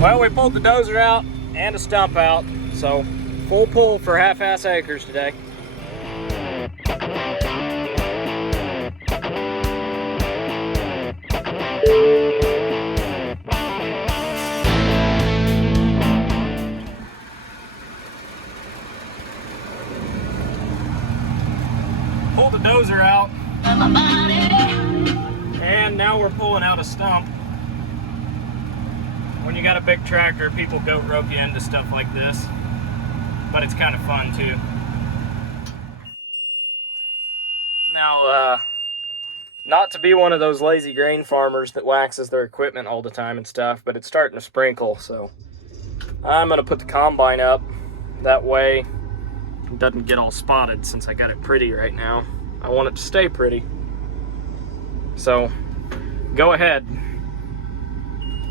Well, we pulled the dozer out and a stump out, so full pull for half-ass acres today. Pulled the dozer out, and now we're pulling out a stump. When you got a big tractor, people goat rope you into stuff like this, but it's kind of fun too. Now, not to be one of those lazy grain farmers that waxes their equipment all the time and stuff, but it's starting to sprinkle, so I'm gonna put the combine up. That way it doesn't get all spotted since I got it pretty right now. I want it to stay pretty. So go ahead,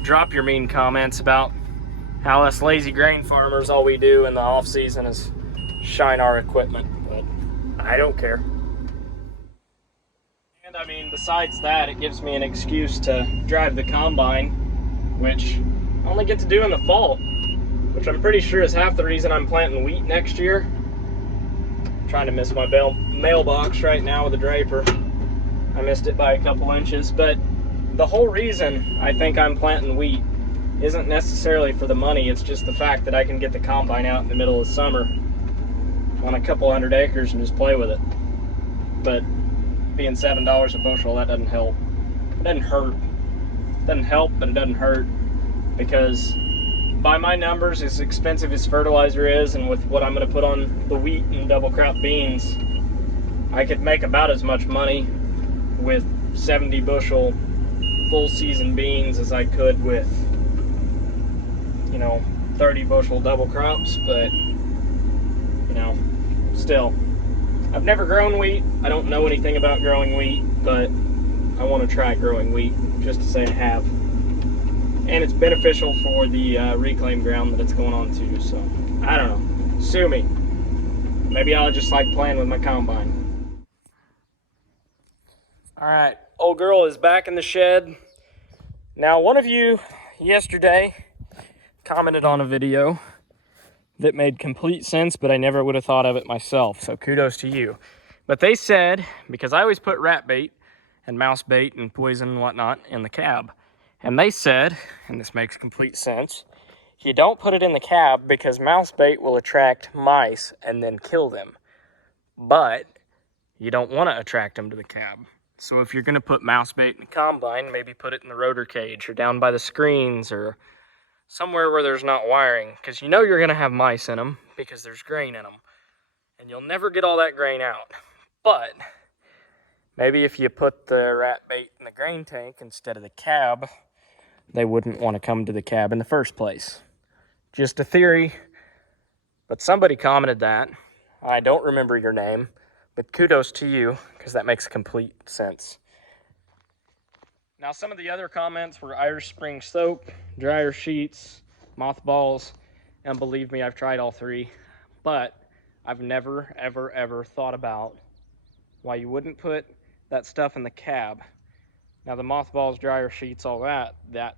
drop your mean comments about how us lazy grain farmers, all we do in the off season is shine our equipment, but I don't care. And I mean, besides that, it gives me an excuse to drive the combine, which I only get to do in the fall, which I'm pretty sure is half the reason I'm planting wheat next year. I'm trying to miss my mailbox right now with the draper. I missed it by a couple inches, but the whole reason I think I'm planting wheat isn't necessarily for the money. It's just the fact that I can get the combine out in the middle of summer on a couple 100 acres and just play with it. But being $7 a bushel, that doesn't help. It doesn't hurt. It doesn't help, but it doesn't hurt, because by my numbers, as expensive as fertilizer is, and with what I'm going to put on the wheat and double crop beans, I could make about as much money with 70 bushel full season beans as I could with, 30 bushel double crops. But still, I've never grown wheat. I don't know anything about growing wheat, but I want to try growing wheat just to say I have. And it's beneficial for the reclaimed ground that it's going on to. So I don't know, sue me. Maybe I'll just like playing with my combine. All right, old girl is back in the shed. Now, one of you yesterday commented on a video that made complete sense, but I never would have thought of it myself, so kudos to you. But they said, because I always put rat bait and mouse bait and poison and whatnot in the cab, and they said, and this makes complete sense, you don't put it in the cab because mouse bait will attract mice and then kill them. But you don't want to attract them to the cab. So if you're going to put mouse bait in the combine, maybe put it in the rotor cage or down by the screens or somewhere where there's not wiring, because you're going to have mice in them because there's grain in them. And you'll never get all that grain out. But maybe if you put the rat bait in the grain tank instead of the cab, they wouldn't want to come to the cab in the first place. Just a theory, but somebody commented that. I don't remember your name, but kudos to you, because that makes complete sense. Now, some of the other comments were Irish Spring soap, dryer sheets, mothballs, and believe me, I've tried all three, but I've never, ever, ever thought about why you wouldn't put that stuff in the cab. Now, the mothballs, dryer sheets, all that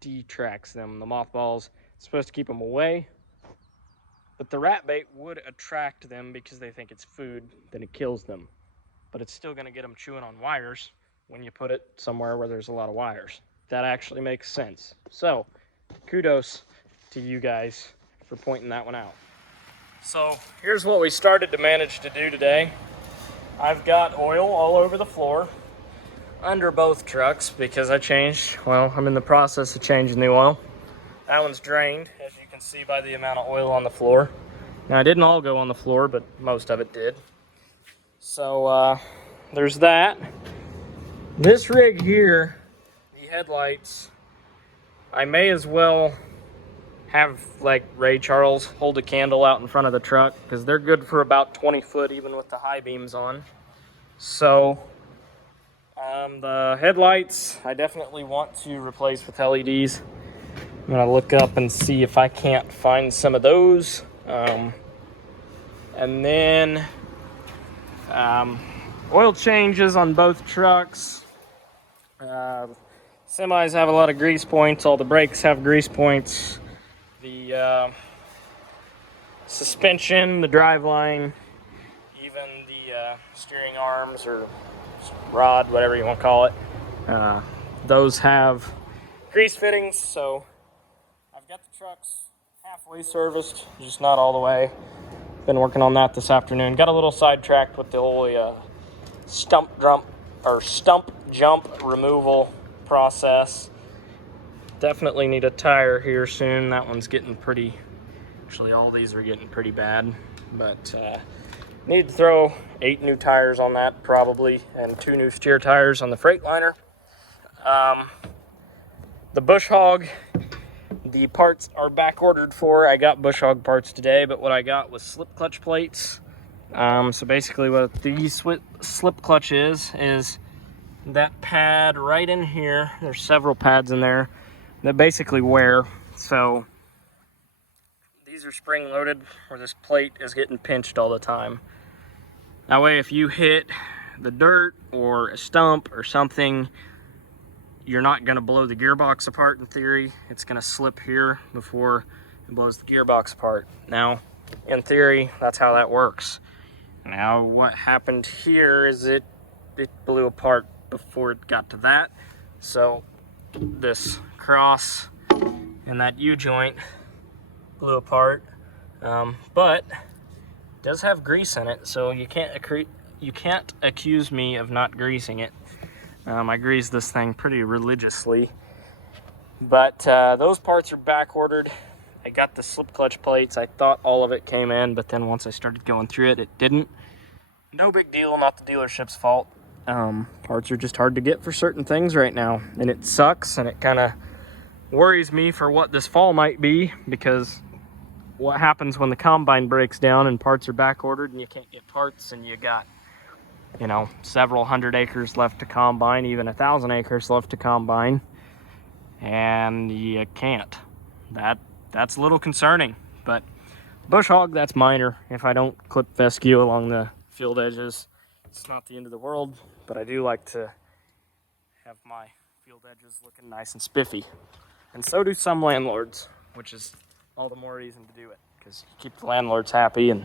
detracts them. The mothballs, it's supposed to keep them away, but the rat bait would attract them because they think it's food, then it kills them. But it's still gonna get them chewing on wires when you put it somewhere where there's a lot of wires. That actually makes sense. So, kudos to you guys for pointing that one out. So, here's what we started to manage to do today. I've got oil all over the floor, under both trucks, because I'm in the process of changing the oil. That one's drained, as you can see by the amount of oil on the floor. Now, it didn't all go on the floor, but most of it did. So, there's that. This rig here, the headlights, I may as well have like Ray Charles hold a candle out in front of the truck, because they're good for about 20 foot even with the high beams on. So the headlights I definitely want to replace with LEDs. I'm gonna look up and see if I can't find some of those. And then oil changes on both trucks. Semis have a lot of grease points. All the brakes have grease points. The suspension, the driveline, even the steering arms or rod, whatever you want to call it, those have grease fittings. So I've got the trucks halfway serviced, just not all the way. Been working on that this afternoon. Got a little sidetracked with the whole stump jump removal process. Definitely need a tire here soon. That one's getting pretty, actually all these are getting pretty bad, but need to throw 8 new tires on that probably, and 2 new steer tires on the Freightliner. The Bush Hog, the parts are back ordered for. I got Bush Hog parts today, but what I got was slip clutch plates. So basically what the slip clutch is that pad right in here. There's several pads in there that basically wear. So these are spring loaded where this plate is getting pinched all the time. That way if you hit the dirt or a stump or something, you're not going to blow the gearbox apart in theory. It's going to slip here before it blows the gearbox apart. Now, in theory, that's how that works. Now, what happened here is it blew apart before it got to that. So, this cross and that U-joint blew apart. But it does have grease in it, so you can't accuse me of not greasing it. I grease this thing pretty religiously, but those parts are back ordered. I got the slip clutch plates. I thought all of it came in, but then once I started going through it, it didn't. No big deal, not the dealership's fault. Parts are just hard to get for certain things right now, and it sucks, and it kind of worries me for what this fall might be, because what happens when the combine breaks down and parts are back ordered and you can't get parts, and you got, you know, several hundred acres left to combine, even 1,000 acres left to combine, and you can't. That's a little concerning. But Bush Hog, that's minor. If I don't clip fescue along the field edges, it's not the end of the world, but I do like to have my field edges looking nice and spiffy. And so do some landlords, which is all the more reason to do it, because you keep the landlords happy, and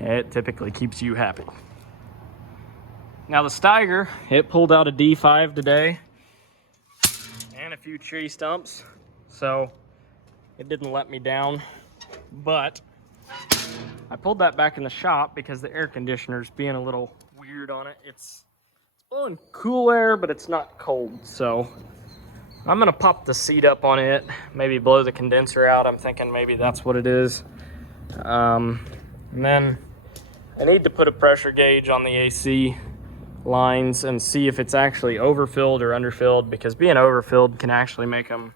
it typically keeps you happy. Now the Steiger, it pulled out a D5 today and a few tree stumps, so it didn't let me down, but I pulled that back in the shop because the air conditioner's being a little weird on it. It's blowing cool air, but it's not cold, so I'm gonna pop the seat up on it, maybe blow the condenser out. I'm thinking maybe that's what it is. And then I need to put a pressure gauge on the AC lines and see if it's actually overfilled or underfilled, because being overfilled can actually make them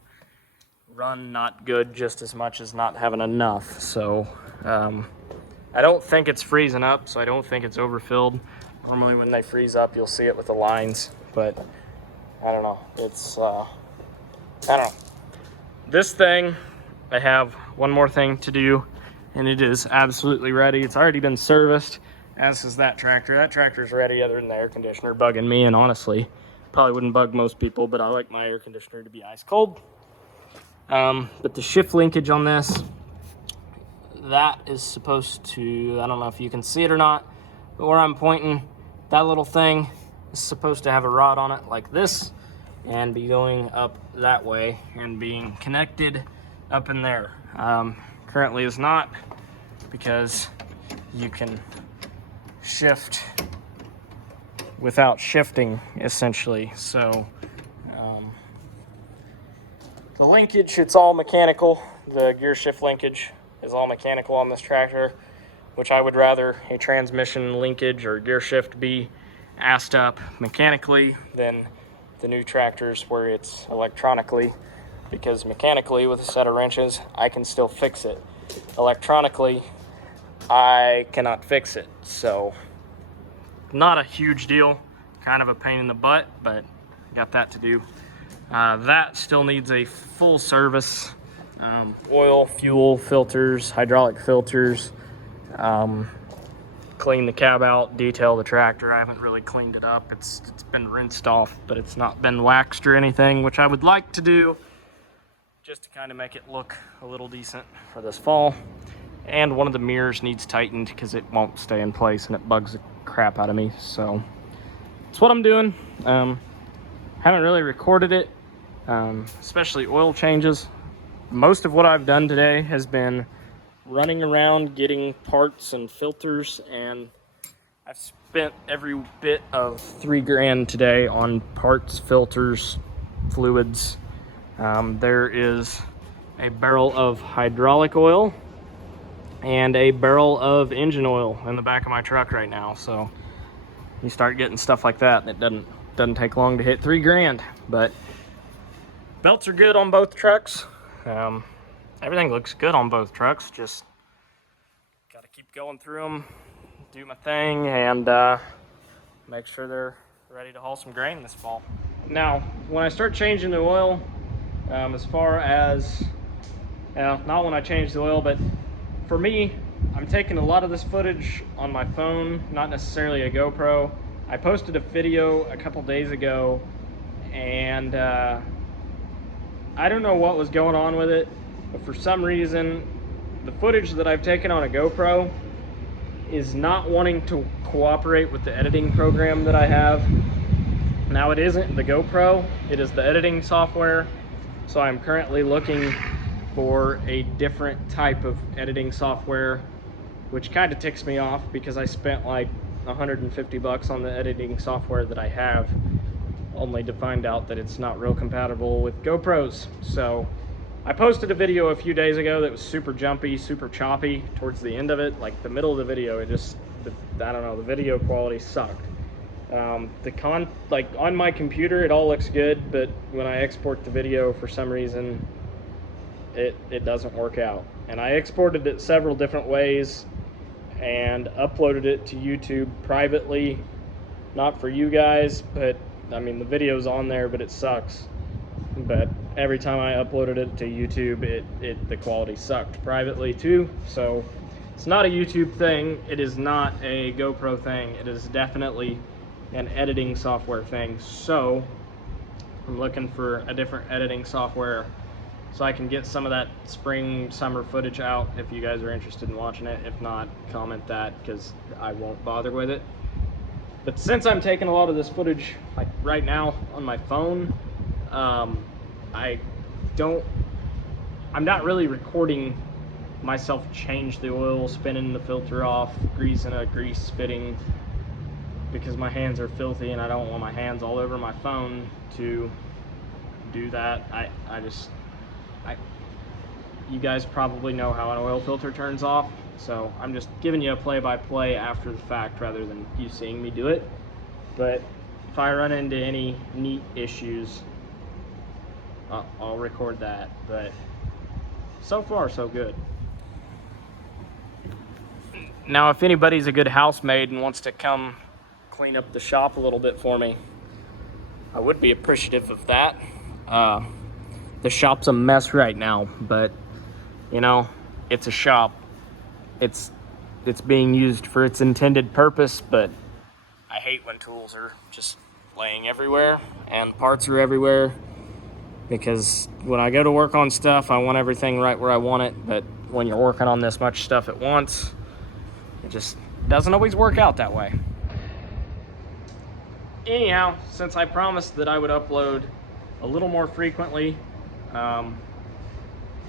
run not good just as much as not having enough. So I don't think it's freezing up, so I don't think it's overfilled. Normally when they freeze up, you'll see it with the lines, but I don't know. It's I don't know. This thing, I have one more thing to do, and it is absolutely ready. It's already been serviced, as is that tractor. That tractor's ready, other than the air conditioner bugging me, and honestly, probably wouldn't bug most people, but I like my air conditioner to be ice cold. But the shift linkage on this, that is supposed to, I don't know if you can see it or not, but where I'm pointing, that little thing is supposed to have a rod on it like this, and be going up that way and being connected up in there. Currently is not, because you can shift without shifting, essentially. So the linkage, it's all mechanical. The gear shift linkage is all mechanical on this tractor, which I would rather a transmission linkage or gear shift be assed up mechanically than the new tractors where it's electronically, because mechanically with a set of wrenches I can still fix it. Electronically I cannot fix it. So not a huge deal, kind of a pain in the butt, but got that to do. That still needs a full service. Oil, fuel, filters, hydraulic filters, clean the cab out, detail the tractor. I haven't really cleaned it up. It's been rinsed off, but it's not been waxed or anything, which I would like to do just to kind of make it look a little decent for this fall. And one of the mirrors needs tightened because it won't stay in place and it bugs the crap out of me. So that's what I'm doing. Haven't really recorded it, especially oil changes. Most of what I've done today has been running around getting parts and filters, and I've spent every bit of $3 grand today on parts, filters, fluids. There is a barrel of hydraulic oil and a barrel of engine oil in the back of my truck right now. So you start getting stuff like that, and it doesn't take long to hit $3 grand. But belts are good on both trucks. Everything looks good on both trucks. Just got to keep going through them, do my thing, and make sure they're ready to haul some grain this fall. Now, when I start changing the oil, as far as, not when I change the oil, but for me, I'm taking a lot of this footage on my phone, not necessarily a GoPro. I posted a video a couple days ago, and I don't know what was going on with it, but for some reason, the footage that I've taken on a GoPro is not wanting to cooperate with the editing program that I have. Now, it isn't the GoPro, it is the editing software. So I'm currently looking for a different type of editing software, which kind of ticks me off because I spent like $150 on the editing software that I have, only to find out that it's not real compatible with GoPros. So I posted a video a few days ago that was super jumpy, super choppy towards the end of it. Like the middle of the video, I don't know, the video quality sucked. Like on my computer, it all looks good, but when I export the video, for some reason, it doesn't work out. And I exported it several different ways and uploaded it to YouTube privately, not for you guys, but I mean, the video's on there, but it sucks. But every time I uploaded it to YouTube, the quality sucked privately too. So it's not a YouTube thing. It is not a GoPro thing. It is definitely an editing software thing. So I'm looking for a different editing software so I can get some of that spring, summer footage out if you guys are interested in watching it. If not, comment that because I won't bother with it. But since I'm taking a lot of this footage like right now on my phone, I'm not really recording myself change the oil, spinning the filter off, greasing a grease fitting, because my hands are filthy and I don't want my hands all over my phone to do that. You guys probably know how an oil filter turns off, so I'm just giving you a play-by-play after the fact rather than you seeing me do it. But if I run into any neat issues, I'll record that. But so far, so good. Now, if anybody's a good housemaid and wants to come clean up the shop a little bit for me, I would be appreciative of that. The shop's a mess right now, but you know, it's a shop. It's being used for its intended purpose, but I hate when tools are just laying everywhere and parts are everywhere, because when I go to work on stuff, I want everything right where I want it, but when you're working on this much stuff at once, it just doesn't always work out that way. Anyhow, since I promised that I would upload a little more frequently,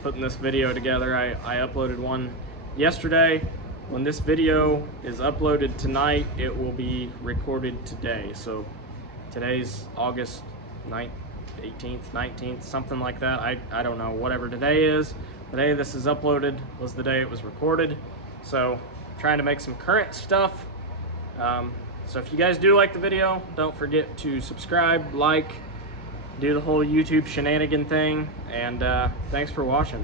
putting this video together, I uploaded one yesterday. When this video is uploaded tonight, it will be recorded today. So today's August 9th, 18th, 19th, something like that. I don't know, whatever today is. The day this is uploaded was the day it was recorded. So I'm trying to make some current stuff. So if you guys do like the video, don't forget to subscribe, like, do the whole YouTube shenanigan thing, and thanks for watching.